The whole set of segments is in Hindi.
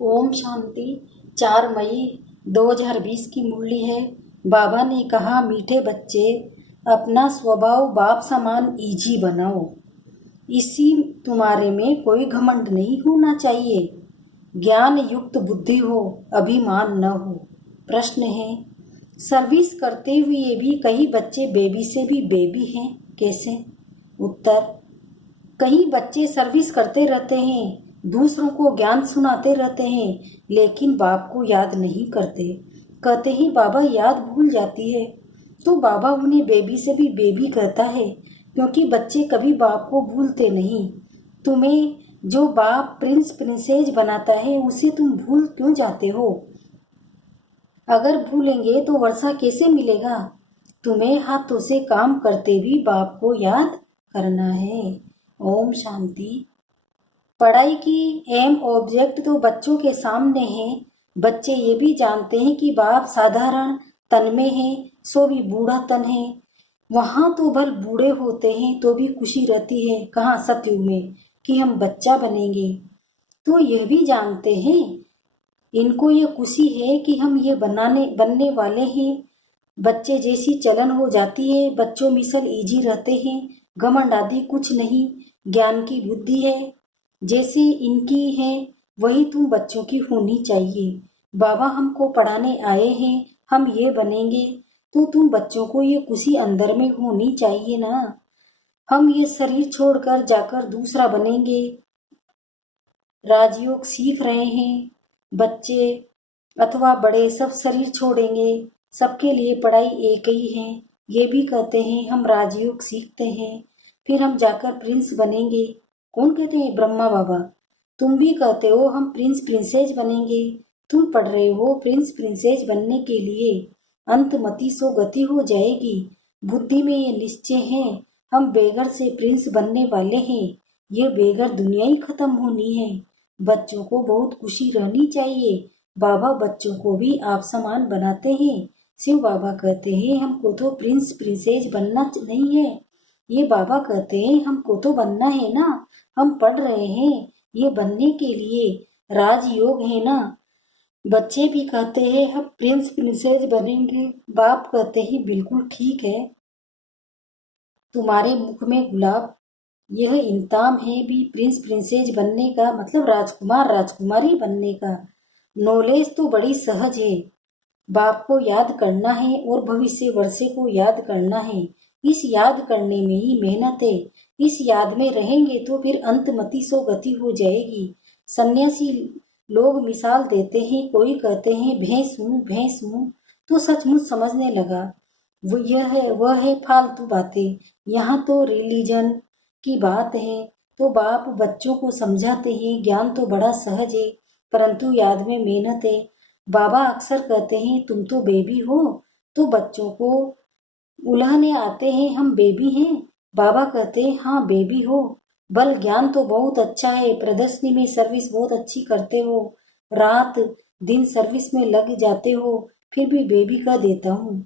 ओम शांति। 4 मई 2020 की मुरली है। बाबा ने कहा, मीठे बच्चे, अपना स्वभाव बाप समान इजी बनाओ। इसी तुम्हारे में कोई घमंड नहीं होना चाहिए। ज्ञान युक्त बुद्धि हो, अभिमान न हो। प्रश्न है, सर्विस करते हुए भी कई बच्चे बेबी से भी बेबी हैं, कैसे? उत्तर, कई बच्चे सर्विस करते रहते हैं, दूसरों को ज्ञान सुनाते रहते हैं, लेकिन बाप को याद नहीं करते। कहते हैं बाबा याद भूल जाती है, तो बाबा उन्हें बेबी से भी बेबी कहता है, क्योंकि बच्चे कभी बाप को भूलते नहीं। तुम्हें जो बाप प्रिंस प्रिंसेस बनाता है, उसे तुम भूल क्यों जाते हो? अगर भूलेंगे तो वर्षा कैसे मिलेगा? तुम्हें हाथों से काम करते भी बाप को याद करना है। ओम शांति। पढ़ाई की एम ऑब्जेक्ट तो बच्चों के सामने है। बच्चे ये भी जानते हैं कि बाप साधारण तन में है, सो भी बूढ़ा तन है। वहां तो भल बूढ़े होते हैं तो भी खुशी रहती है, कहाँ सतयुग में, कि हम बच्चा बनेंगे। तो यह भी जानते हैं, इनको ये खुशी है कि हम ये बनने वाले हैं। बच्चे जैसी चलन हो जाती है, बच्चों मिसल इजी रहते हैं, घमंड आदि कुछ नहीं। ज्ञान की बुद्धि है, जैसे इनकी है वही तुम बच्चों की होनी चाहिए। बाबा हमको पढ़ाने आए हैं, हम ये बनेंगे, तो तुम बच्चों को ये खुशी अंदर में होनी चाहिए ना। हम ये शरीर छोड़कर जाकर दूसरा बनेंगे। राजयोग सीख रहे हैं, बच्चे अथवा बड़े सब शरीर छोड़ेंगे, सबके लिए पढ़ाई एक ही है। ये भी कहते हैं हम राजयोग सीखते हैं, फिर हम जाकर प्रिंस बनेंगे। कौन कहते हैं? ब्रह्मा बाबा। तुम भी कहते हो हम प्रिंस प्रिंसेस बनेंगे। तुम पढ़ रहे हो प्रिंस प्रिंसेस बनने के लिए। अंत मति सो गति हो जाएगी। बुद्धि में ये निश्चय है, हम बेघर से प्रिंस बनने वाले हैं। ये बेघर दुनिया ही खत्म होनी है। बच्चों को बहुत खुशी रहनी चाहिए। बाबा बच्चों को भी आप समान बनाते हैं। शिव बाबा कहते हैं हमको तो प्रिंस प्रिंसेस बनना नहीं है। ये बाबा कहते हैं हमको तो बनना है ना। हम पढ़ रहे हैं ये बनने के लिए, राजयोग है ना। बच्चे भी कहते हैं हम प्रिंस प्रिंसेस बनेंगे। बाप कहते हैं बिल्कुल ठीक है, तुम्हारे मुख में गुलाब, यह इंताम है भी प्रिंस प्रिंसेस बनने का, मतलब राजकुमार राजकुमारी बनने का। नॉलेज तो बड़ी सहज है। बाप को याद करना है और भविष्य वर्षे को याद करना है। इस याद करने में ही मेहनत है। इस याद में रहेंगे तो फिर अंतमति सो गति हो जाएगी। सन्यासी लोग मिसाल देते हैं, कोई कहते हैं भैंस हूँ, तो सचमुच समझने लगा। वह है फालतू बातें। यहाँ तो रिलीजन की बात है। तो बाप बच्चों को समझाते हैं ज्ञान तो बड़ा सहज है, परंतु याद में मेहनत है। बाबा अक्सर कहते हैं तुम तो बेबी हो, तो बच्चों को उल्हाने आते हैं हम बेबी हैं। बाबा कहते हैं हाँ बेबी हो, बल ज्ञान तो बहुत अच्छा है, प्रदर्शनी में सर्विस बहुत अच्छी करते हो, रात दिन सर्विस में लग जाते हो, फिर भी बेबी का देता हूँ।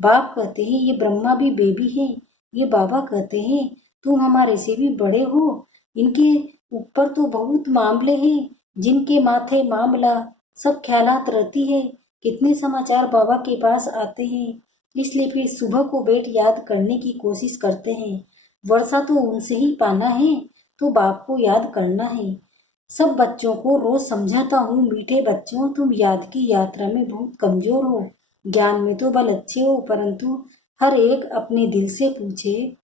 बाप कहते हैं ये ब्रह्मा भी बेबी है। ये बाबा कहते हैं तुम हमारे से भी बड़े हो। इनके ऊपर तो बहुत मामले हैं, जिनके माथे मामला सब ख्यालात रहती है। कितने समाचार बाबा के पास आते हैं, इसलिए फिर सुबह को बैठ याद करने की कोशिश करते हैं। वर्षा तो उनसे ही पाना है, तो बाप को याद करना है। सब बच्चों को रोज समझाता हूँ, मीठे बच्चों तुम याद की यात्रा में बहुत कमजोर हो। ज्ञान में तो बल अच्छे हो, परंतु हर एक अपने दिल से पूछे,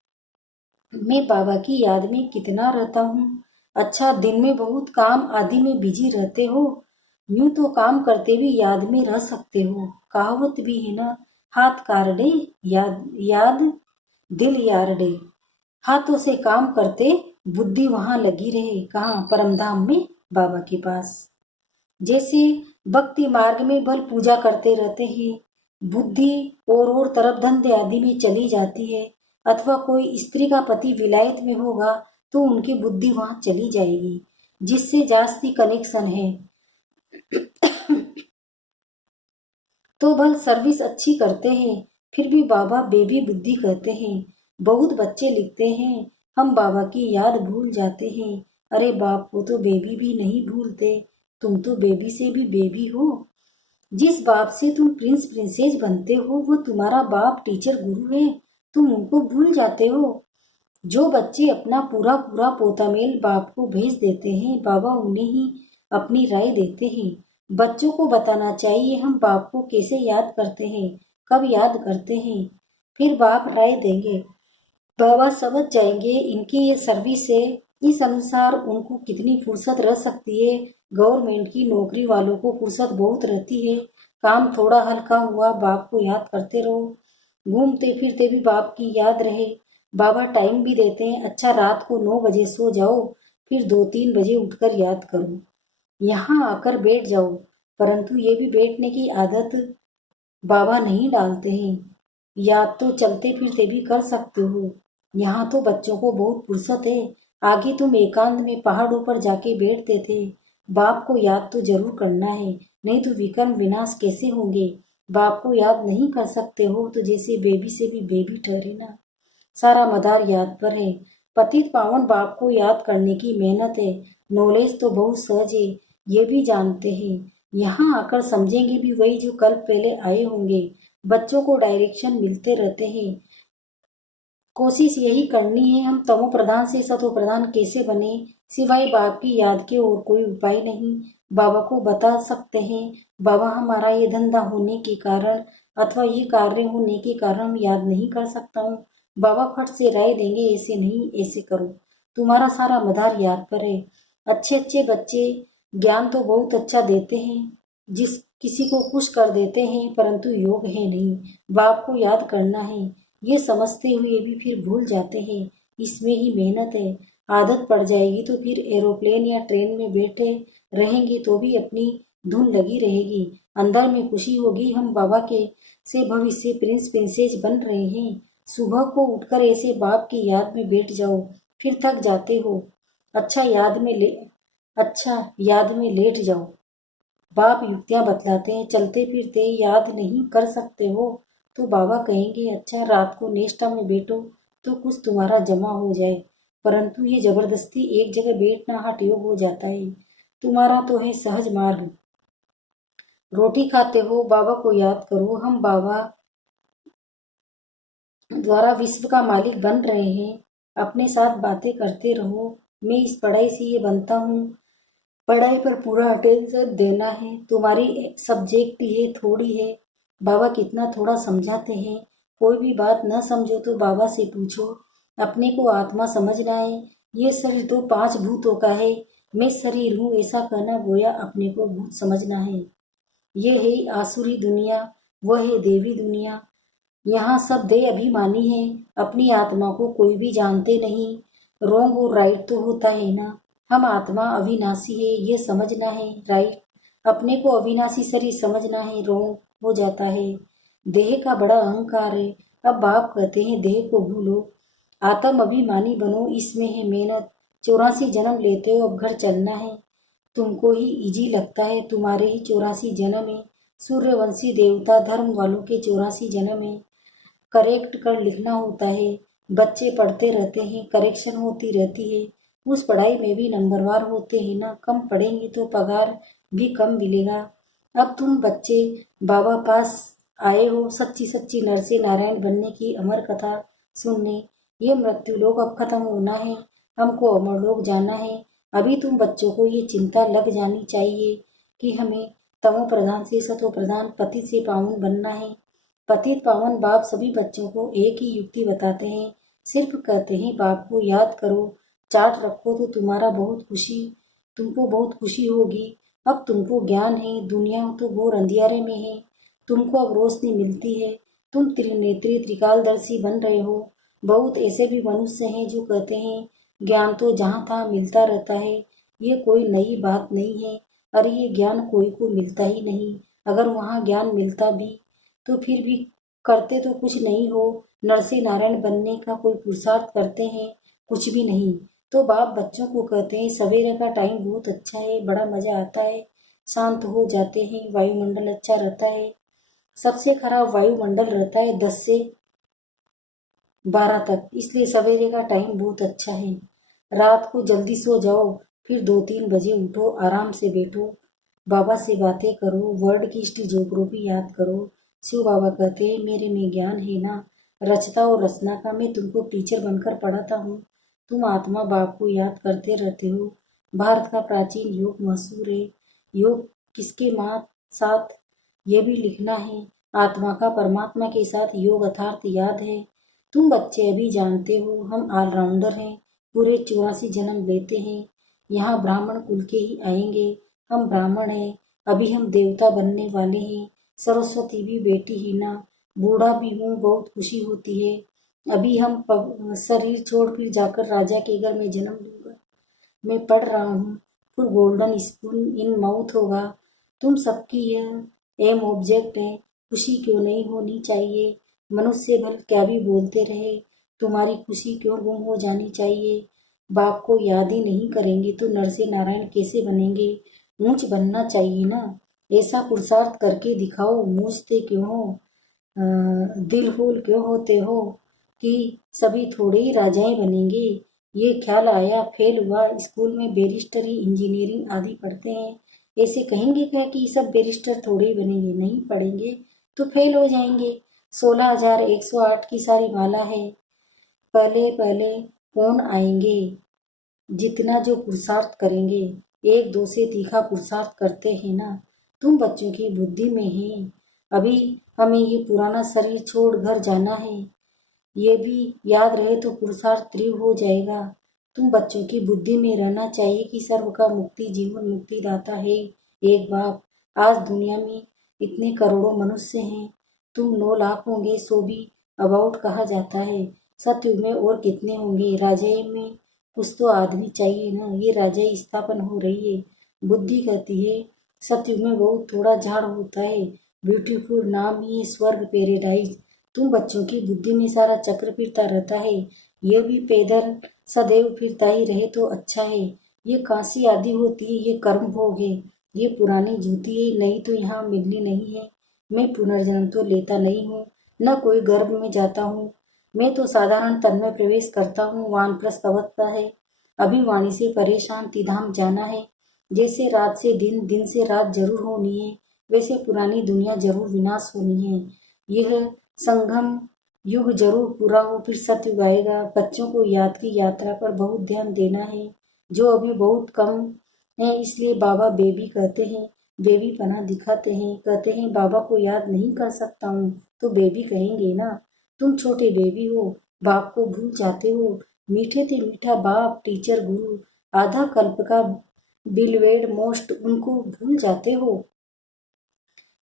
मैं बाबा की याद में कितना रहता हूँ? अच्छा, दिन में बहुत काम आदि में बिजी रहते हो। यूं तो काम करते भी याद में रह सकते हो। कहावत भी है ना, हाथ कारडे याद याद दिल यारडे। हाथों से काम करते, बुद्धि वहां लगी रहे, कहाँ? परमधाम में, बाबा के पास। जैसे भक्ति मार्ग में बल पूजा करते रहते हैं, बुद्धि और तरफ धंधे आदि में चली जाती है। अथवा कोई स्त्री का पति विलायत में होगा, तो उनकी बुद्धि वहां चली जाएगी, जिससे जास्ती कनेक्शन है। तो बल सर्विस अच्छी करते हैं, फिर भी बाबा बेबी बुद्धि कहते हैं। बहुत बच्चे लिखते हैं हम बाबा की याद भूल जाते हैं। अरे बाप को तो बेबी भी नहीं भूलते, तुम तो बेबी से भी बेबी हो। जिस बाप से तुम प्रिंस प्रिंसेस बनते हो वो तुम्हारा बाप टीचर गुरु है, तुम उनको भूल जाते हो। जो बच्चे अपना पूरा पूरा पोतामेल बाप को भेज देते हैं, बाबा उन्हें ही अपनी राय देते हैं। बच्चों को बताना चाहिए हम बाप को कैसे याद करते हैं, कब याद करते हैं, फिर बाप राय देंगे। बाबा समझ जाएंगे इनकी ये सर्विस है, इस अनुसार उनको कितनी फुर्सत रह सकती है। गवर्नमेंट की नौकरी वालों को फुर्सत बहुत रहती है, काम थोड़ा हल्का हुआ बाप को याद करते रहो, घूमते फिरते भी बाप की याद रहे। बाबा टाइम भी देते हैं, अच्छा रात को 9 बजे सो जाओ, फिर 2-3 बजे उठकर याद करो, यहाँ आकर बैठ जाओ। परंतु ये भी बैठने की आदत बाबा नहीं डालते हैं, याद तो चलते फिरते भी कर सकते हो। यहाँ तो बच्चों को बहुत फुर्सत है, आगे तुम एकांत में पहाड़ों पर जाके बैठते थे। बाप को याद तो जरूर करना है, नहीं तो विक्रम विनाश कैसे होंगे। बाप को याद नहीं कर सकते हो तो जैसे बेबी से भी बेबी ठहरे ना। सारा मदार याद पर है। पतित पावन बाप को याद करने की मेहनत है। नॉलेज तो बहुत सहज है, ये भी जानते हैं। यहाँ आकर समझेंगे भी वही जो कल पहले आए होंगे। बच्चों को डायरेक्शन मिलते रहते हैं। कोशिश यही करनी है हम तमो प्रधान से सतो प्रधान कैसे बने, सिवाय बाप की याद के और कोई उपाय नहीं। बाबा को बता सकते हैं, बाबा हमारा ये धंधा होने के कारण अथवा ये कार्य होने के कारण हम याद नहीं कर सकता हूँ। बाबा फट से राय देंगे, ऐसे नहीं ऐसे करो। तुम्हारा सारा मदार याद पर है। अच्छे अच्छे बच्चे ज्ञान तो बहुत अच्छा देते हैं, जिस किसी को खुश कर देते हैं, परंतु योग है नहीं। बाप को याद करना है, ये समझते हुए भी फिर भूल जाते हैं। इसमें ही मेहनत है। आदत पड़ जाएगी तो फिर एरोप्लेन या ट्रेन में बैठे रहेंगे तो भी अपनी धुन लगी रहेगी, अंदर में खुशी होगी हम बाबा के से भविष्य प्रिंस प्रिंसेस बन रहे हैं। सुबह को उठकर ऐसे बाप की याद में बैठ जाओ, फिर थक जाते हो, अच्छा याद में लेट जाओ। बाप युक्तियां बतलाते हैं, चलते फिरते याद नहीं कर सकते हो तो बाबा कहेंगे अच्छा रात को नेस्टा में बैठो तो कुछ तुम्हारा जमा हो जाए। परंतु ये जबरदस्ती एक जगह बैठना हठ योग हो जाता है। तुम्हारा तो है सहज मार्ग। रोटी खाते हो बाबा को याद करो, हम बाबा द्वारा विश्व का मालिक बन रहे हैं। अपने साथ बातें करते रहो, मैं इस पढ़ाई से ये बनता हूँ, पढ़ाई पर पूरा अटेंशन देना है। तुम्हारी सब्जेक्ट ये थोड़ी है, बाबा कितना थोड़ा समझाते हैं। कोई भी बात न समझो तो बाबा से पूछो। अपने को आत्मा समझना है, ये शरीर तो 5 भूतों का है, मैं शरीर हूँ ऐसा कहना गोया अपने को भूत समझना है। ये है आसुरी दुनिया, वह है देवी दुनिया। यहाँ सब दे अभिमानी है, अपनी आत्मा को कोई भी जानते नहीं। रोंग और राइट तो होता है ना, हम आत्मा अविनाशी है ये समझना है राइट, अपने को अविनाशी शरीर समझना है रोंग हो जाता है। देह का बड़ा अहंकार है, अब बाप कहते हैं देह को भूलो, आत्म अभिमानी बनो, इसमें है मेहनत। 84 जन्म लेते हो, अब घर चलना है। तुमको ही इजी लगता है, तुम्हारे ही 84 जन्म है। सूर्यवंशी देवता धर्म वालों के 84 जन्म है। करेक्ट कर लिखना होता है, बच्चे पढ़ते रहते हैं, करेक्शन होती रहती है। उस पढ़ाई में भी नंबरवार होते हैं ना, कम पढ़ेंगे तो पगार भी कम मिलेगा। अब तुम बच्चे बाबा पास आए हो सच्ची सच्ची नरसे नारायण बनने की अमर कथा सुनने। ये मृत्यु लोग अब खत्म होना है, हमको अमर लोग जाना है। अभी तुम बच्चों को ये चिंता लग जानी चाहिए कि हमें तमो प्रधान से सतो प्रधान पति से पावन बनना है। पतित पावन बाप सभी बच्चों को एक ही युक्ति बताते हैं, सिर्फ कहते हैं बाप को याद करो, चार्ट रखो तो तुमको बहुत खुशी होगी। अब तुमको ज्ञान है, दुनिया तो घोर अंधियारे में है, तुमको अब रोशनी मिलती है, तुम त्रिनेत्री त्रिकालदर्शी बन रहे हो। बहुत ऐसे भी मनुष्य हैं जो कहते हैं ज्ञान तो जहाँ था मिलता रहता है, ये कोई नई बात नहीं है। अरे ये ज्ञान कोई को मिलता ही नहीं, अगर वहाँ ज्ञान मिलता भी तो फिर भी करते तो कुछ नहीं हो। नरसिंह नारायण बनने का कोई पुरुषार्थ करते हैं, कुछ भी नहीं। तो बाप बच्चों को कहते हैं सवेरे का टाइम बहुत अच्छा है, बड़ा मजा आता है, शांत हो जाते हैं, वायुमंडल अच्छा रहता है। सबसे खराब वायुमंडल रहता है 10 से 12 तक, इसलिए सवेरे का टाइम बहुत अच्छा है। रात को जल्दी सो जाओ, फिर 2-3 बजे उठो, आराम से बैठो, बाबा से बातें करो, वर्ड की स्टिजोग्राफी याद करो। शिव बाबा कहते हैं मेरे में ज्ञान है ना, रचता और रचना का मैं तुमको टीचर बनकर पढ़ाता हूँ। तुम आत्मा बाप को याद करते रहते हो। भारत का प्राचीन योग मशहूर है। योग किसके साथ ये भी लिखना है, आत्मा का परमात्मा के साथ योग अर्थात याद है। तुम बच्चे अभी जानते हो हम ऑलराउंडर हैं, पूरे 84 जन्म लेते हैं। यहाँ ब्राह्मण कुल के ही आएंगे। हम ब्राह्मण हैं, अभी हम देवता बनने वाले हैं। सरस्वती भी बेटी ही ना, बूढ़ा भी हूँ बहुत खुशी होती है। अभी हम शरीर छोड़ फिर जाकर राजा के घर में जन्म लूंगा। मैं पढ़ रहा हूँ, फिर गोल्डन स्पून इन माउथ होगा। तुम सबकी यह एम ऑब्जेक्ट है, खुशी क्यों नहीं होनी चाहिए। मनुष्य भल क्या भी बोलते रहे, तुम्हारी खुशी क्यों गुम हो जानी चाहिए। बाप को याद ही नहीं करेंगे तो नर से नारायण कैसे बनेंगे। ऊंच बनना चाहिए ना, ऐसा पुरुषार्थ करके दिखाओ। मूझते क्यों हो, दिल होल क्यों होते हो कि सभी थोड़े ही राजाएं बनेंगे। ये ख्याल आया, फेल हुआ, स्कूल में बैरिस्टरी इंजीनियरिंग आदि पढ़ते हैं। ऐसे कहेंगे क्या कि सब बैरिस्टर थोड़े ही बनेंगे, नहीं पढ़ेंगे तो फेल हो जाएंगे। 16,108 की सारी माला है, पहले पहले कौन आएंगे। जितना जो पुरुषार्थ करेंगे, एक दो से तीखा पुरुषार्थ करते हैं ना। तुम बच्चों की बुद्धि में है, अभी हमें ये पुराना शरीर छोड़ घर जाना है। ये भी याद रहे तो पुरुषार्थ तीव्र हो जाएगा। तुम बच्चों की बुद्धि में रहना चाहिए कि सर्व का मुक्ति जीवन मुक्ति दाता है एक बाप। आज दुनिया में इतने करोड़ों मनुष्य हैं, तुम 9 लाख होंगे सो भी अबाउट कहा जाता है। सतयुग में और कितने होंगे। राजाई में कुछ तो आदमी चाहिए ना, ये राजाई स्थापन हो रही है। बुद्धि कहती है सतयुग में बहुत थोड़ा झाड़ होता है। ब्यूटीफुल नाम ही है स्वर्ग पैराडाइज। तुम बच्चों की बुद्धि में सारा चक्र फिरता रहता है। यह भी पैदल सदैव फिरता ही रहे तो अच्छा है। ये कांसी आदि होती है, ये कर्म भोग है। ये पुरानी जूती है, नहीं तो यहाँ मिलनी नहीं है। मैं पुनर्जन्म तो लेता नहीं हूँ, न कोई गर्भ में जाता हूँ। मैं तो साधारण तन में प्रवेश करता हूँ। वानप्रस्थ अवस्था है, अभी वाणी से परेशान तिधाम जाना है। जैसे रात से दिन, दिन से रात जरूर होनी है, वैसे पुरानी दुनिया जरूर विनाश होनी है। यह संगम युग जरूर पूरा हो, फिर सतयुग आएगा। बच्चों को याद की यात्रा पर बहुत ध्यान देना है, जो अभी बहुत कम है। इसलिए बाबा बेबी कहते हैं, बेबी पना दिखाते हैं। कहते हैं बाबा को याद नहीं कर सकता हूँ तो बेबी कहेंगे ना। तुम छोटे बेबी हो, बाप को भूल जाते हो। मीठे थे मीठा बाप, टीचर गुरु, आधा कल्प का बिलवेड मोस्ट, उनको भूल जाते हो।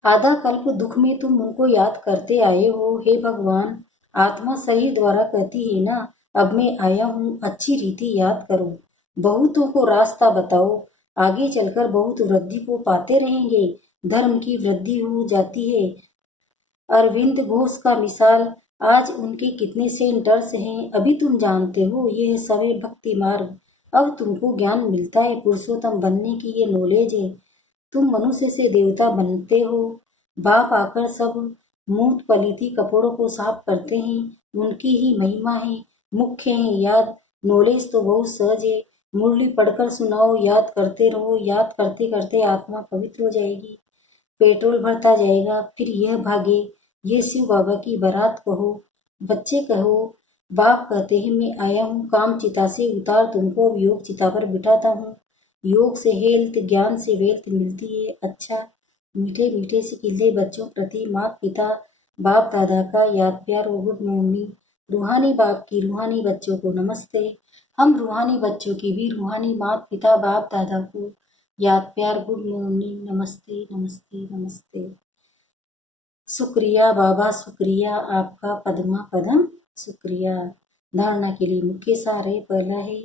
आधा कल्प दुख में तुम उनको याद करते आए हो। हे भगवान, आत्मा शरीर द्वारा कहती है ना, अब मैं आया हूँ, अच्छी रीति याद करो। बहुतों को रास्ता बताओ, आगे चलकर बहुत वृद्धि को पाते रहेंगे। धर्म की वृद्धि हो जाती है। अरविंद घोष का मिसाल, आज उनके कितने सेंटर्स हैं अभी तुम जानते हो। ये है सवे भक्ति मार्ग। अब तुमको ज्ञान मिलता है, पुरुषोत्तम बनने की ये नॉलेज है। तुम मनुष्य से देवता बनते हो। बाप आकर सब मूत पलीती कपड़ों को साफ करते हैं, उनकी ही महिमा है। मुख्य है याद, नॉलेज तो बहुत सहज है। मुरली पढ़कर सुनाओ, याद करते रहो, याद करते करते आत्मा पवित्र हो जाएगी। पेट्रोल भरता जाएगा, फिर यह भागे। ये शिव बाबा की बारात कहो, बच्चे कहो। बाप कहते हैं मैं आया हूँ काम चिता से उतार, तुमको अब योग चिता पर बिठाता हूँ। योग से हेल्थ, ज्ञान से वेल्थ मिलती है। अच्छा, मीठे मीठे से खिलते बच्चों प्रति माता पिता बाप दादा का याद प्यार और गुड मॉर्निंग। रूहानी बाप की रूहानी बच्चों को नमस्ते। हम रूहानी बच्चों की भी रूहानी माता पिता बाप दादा को याद प्यार गुड मॉर्निंग, नमस्ते नमस्ते नमस्ते। शुक्रिया बाबा, शुक्रिया आपका पदमा पदम शुक्रिया। धारणा के लिए मुख्य सार है, पहला है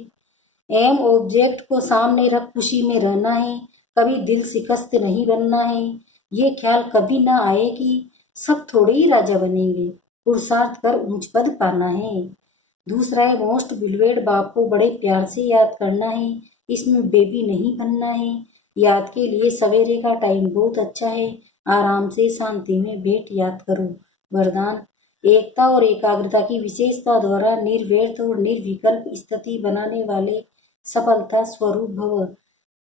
एम ऑब्जेक्ट को सामने रख खुशी में रहना है। कभी दिल शिकस्त नहीं बनना है। ये ख्याल कभी ना आए कि सब थोड़े ही राजा बनेंगे, पुरुषार्थ कर ऊंच पद पाना है। दूसरा है मोस्ट बिलवेड बाप को बड़े प्यार से याद करना है, इसमें बेबी नहीं बनना है। याद के लिए सवेरे का टाइम बहुत अच्छा है, आराम से शांति में बैठ याद करो। वरदान, एकता और एकाग्रता की विशेषता द्वारा निर्व्यर्थ और निर्विकल्प स्थिति बनाने वाले सफलता स्वरूप भव।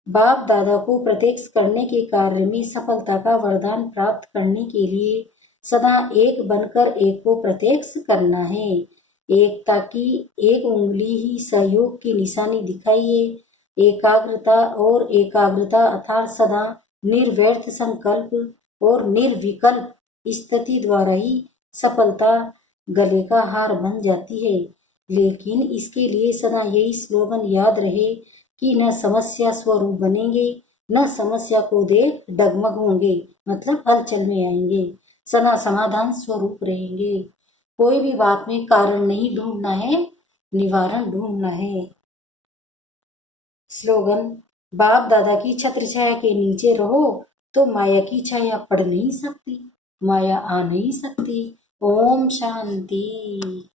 बाप दादा को प्रत्यक्ष करने के कार्य में सफलता का वरदान प्राप्त करने के लिए सदा एक बनकर एक को प्रत्यक्ष करना है। एकता की एक उंगली ही सहयोग की निशानी दिखाइए। एकाग्रता और एकाग्रता अर्थात सदा निर्व्यर्थ संकल्प और निर्विकल्प स्थिति द्वारा ही सफलता गले का हार बन जाती है। लेकिन इसके लिए सदा यही स्लोगन याद रहे कि न समस्या स्वरूप बनेंगे, न समस्या को देख डगमग होंगे, मतलब हलचल में आएंगे, सदा समाधान स्वरूप रहेंगे। कोई भी बात में कारण नहीं ढूंढना है, निवारण ढूंढना है। स्लोगन, बाप दादा की छत्र छाया के नीचे रहो तो माया की छाया पड़ नहीं सकती, माया आ नहीं सकती। ओम शांति।